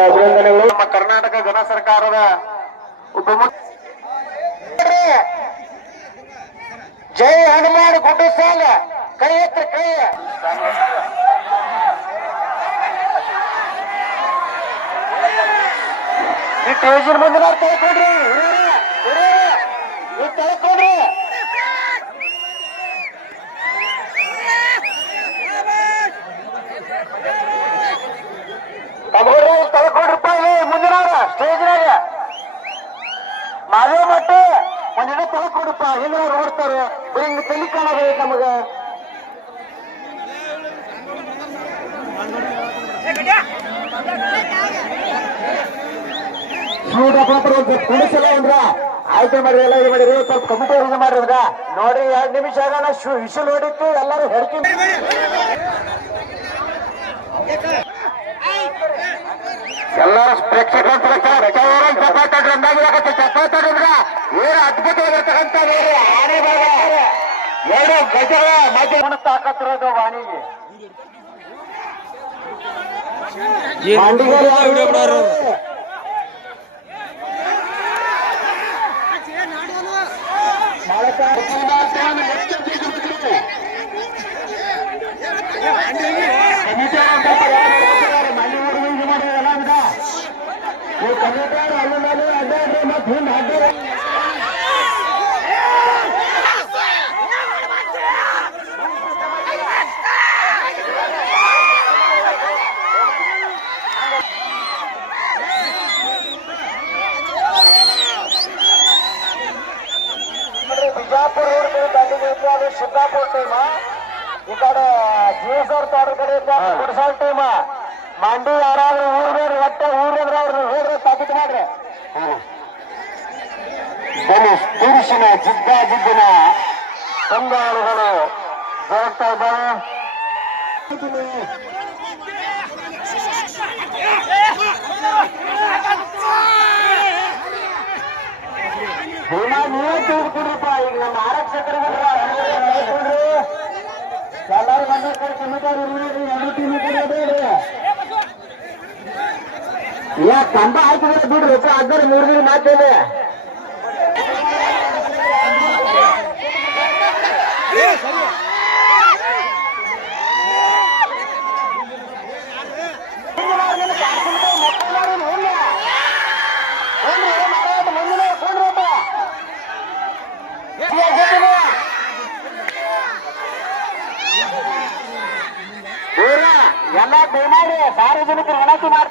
ಅಭಿನಂದನೆಗಳು. ನಮ್ಮ ಕರ್ನಾಟಕ ಜನ ಸರ್ಕಾರದ ಉಪ ಜೈ ಹನುಮಾನ್ ಗುಡ್ಡು ಸಾಲ ಕೈ ಎತ್ತ ಕೈ. ಈ ಟೇಜಿನ ತಿಳ್ಕೊಡ್ರಿ. ಹಿರಿಯರೇ, ಹಿರಿಯರೇ, ಮಾದೇ ಮಟ್ಟ ಒಂದಿನ ತಳ್ಕೊಡ್ರಪ್ಪ ಹಿಂಗ ನೋಡ್ತಾರ. ಬರೀ ಹಿಂಗ ತಲೆ ಕಾಣೋದು ನಮಗ. ಕುಡಿಸಲ್ಲ ಅಂದ್ರ. ಆಯ್ಕೆ ಮಾಡ್ರಿ ಎಲ್ಲ ಮಾಡಿರಿ ಸ್ವಲ್ಪ ಕಮಿಟಿ ಮಾಡಿದ್ರ. ನೋಡ್ರಿ, ಎರಡ್ ನಿಮಿಷ ಆಗಲ್ಲ ವಿಷಲ್ ಹೊಡಿತು, ಎಲ್ಲರೂ ಹೆಡ್ಕಿ ಎಲ್ಲರೂ ಪ್ರೇಕ್ಷಕರ ಚಪಾತಾಡಿದ್ರ ಏನು ಅದ್ಭುತವಾಗಿರ್ತಕ್ಕಂಥ ಆನೆ ಬಾಗ ಎರಡು ಗಜಗಳ ಮಧ್ಯ ತಾಕತ್ತಿರೋದು ವಾಣಿಗೆ. ವಿಡಿಯೋ ರೋಡ್ ಅಲ್ಲಿ ನಿಂತು ಅದು ಸಿದ್ದಾಪುರ ಟೀಮ ಕಡೆ ಜೀಸರ್ ತೋಟ ಕಡೆ ಕುಡಸಾಲ್ ಟೀಮ ಮಂಡಿ ಯಾರಾದ್ರೂ ಊರ್ಬೇಡ್ರಿ ಒಟ್ಟೆ ಊರಿದ್ರೆ ಅವ್ರನ್ನ ಹೇಳ್ರಿ ಸಾಬೀತು ಮಾಡ್ರಿ. ಪುರುಷನ ಜಿದ್ದಾಜಿದ್ದಿನ ತಂದಾಳುಗಳು ಹೋಗ್ತಾ ಇದ್ದಾವೆ ಭೀಮಾ ನೀವೇ ತಿಳಿದುಕೊಡ್ರಪ್ಪ ಈಗ ನಮ್ಮ ಆರಕ್ಷಕರಿಗೆ ಎಲ್ಲರೂ ಬಂದ ಕಡೆ ಕಮಿಟರ್ ಎರಡು ಟೀಮ್ ಯಾ ಕಂಬ ಹಾಕಿದ್ರೆ ಬಿಡ್ರಿ ಅದ್ರ ಮೂರ್ ದಿನ ಮಾತೇನೆ ಎಲ್ಲ ದಯಮಾಡಿ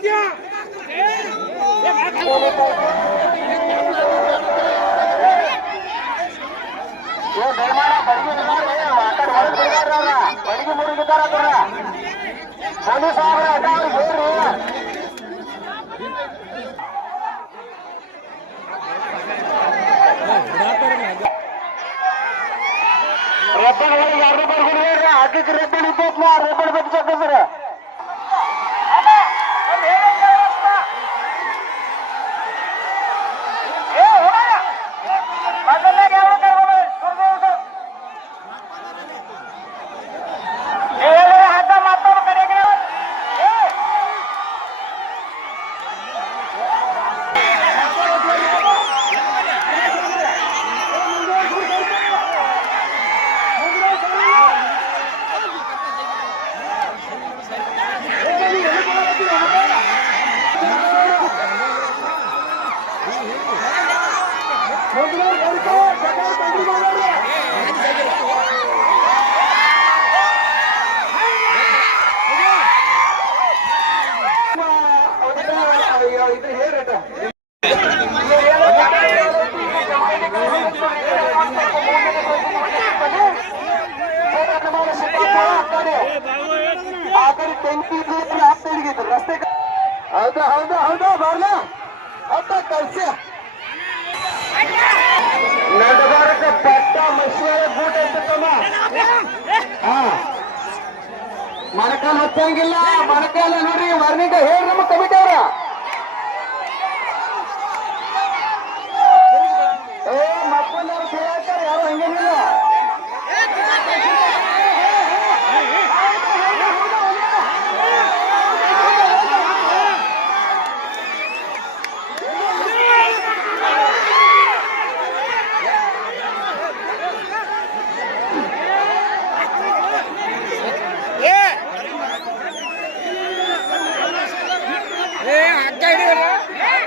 ಸಾರ್ವಜನಿಕರು ವಿನಂತಿ ಮಾಡ್ತಾರೆ ಏ ದಯಮಾಡಿ ಬಡಗಿ ಬಡಗಿ ಮುರುಗಿದ್ದಾರ ಪೊಲೀಸ್ ಅವ್ರ ಅಡ್ಡ ಹೇಳ್ರಿ ರೆಬ್ಬಲ್ಗಳಿಗೆ ಯಾರು ಬರ್ಕೊಂಡು ಹೇಳ್ರಿ ಹಾಕಿದ್ರೆ ರೆಬ್ಬಲ್ ಇದ್ದೈತ್ಲ ರೆಬ್ಬಲ್ ಬಗ್ಗೆ ಚಕ್ಕಿಸ್ರಿ ರಸ್ತೆ ಹೌದಾ ಹೌದಾ ಹೌದಾ ಬರ್ಲ ಹೌದಾ ಕಲ್ಸಿ ನಡಬಾರಕ ಪಟ್ಟ ಮಶ್ವರ ಗೂಟ ಇರ್ತಮ್ಮ ಹಾ ಹಚ್ಚಂಗಿಲ್ಲ ಮಣಕಾಲ ನೋಡ್ರಿ, ವರ್ಣಿಕ ಹೇಳಿ ನಮ್ಮ ಕಮಿಟಿ ಅವ್ರ. ஏ அக்கா இருக்கு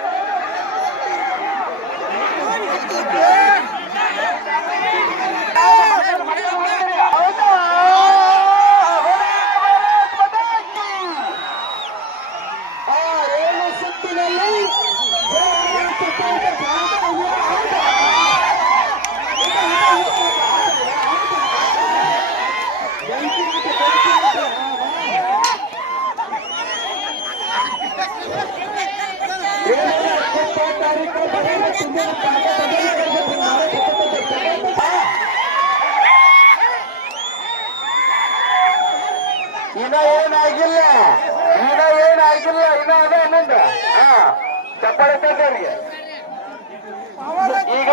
ಇನ್ನ ಏನಾಗಿಲ್ಲ. ಇನ್ನ ಏನಾಗಿಲ್ಲ. ಇನ್ನ ಅದ ಅನ್ನಂದ ಹಾ ಚಪ್ಪಾಳೆ ತಟ್ಟವ್ರಿಗೆ ಈಗ